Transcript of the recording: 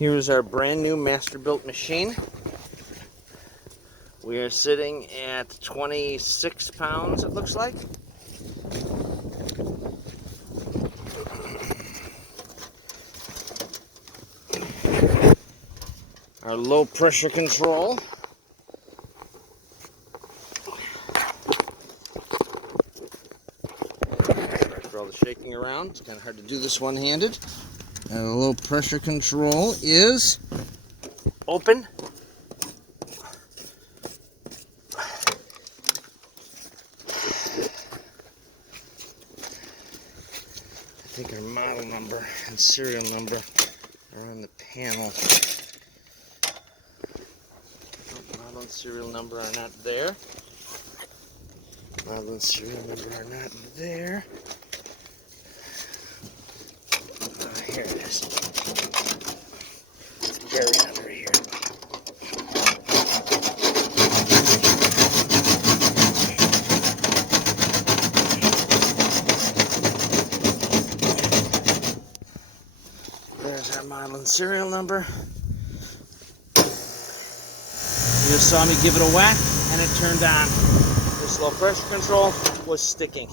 Here's our brand new master-built machine. We are sitting at 26 pounds, it looks like. Our low pressure control. Sorry for all the shaking around. It's kind of hard to do this one-handed. The low pressure control is open. I think our model number and serial number are on the panel. Model and serial number are not there. Model and serial number are not there. Here it is. It's buried under here. There's our model and serial number. You just saw me give it a whack and it turned on. This low pressure control was sticking.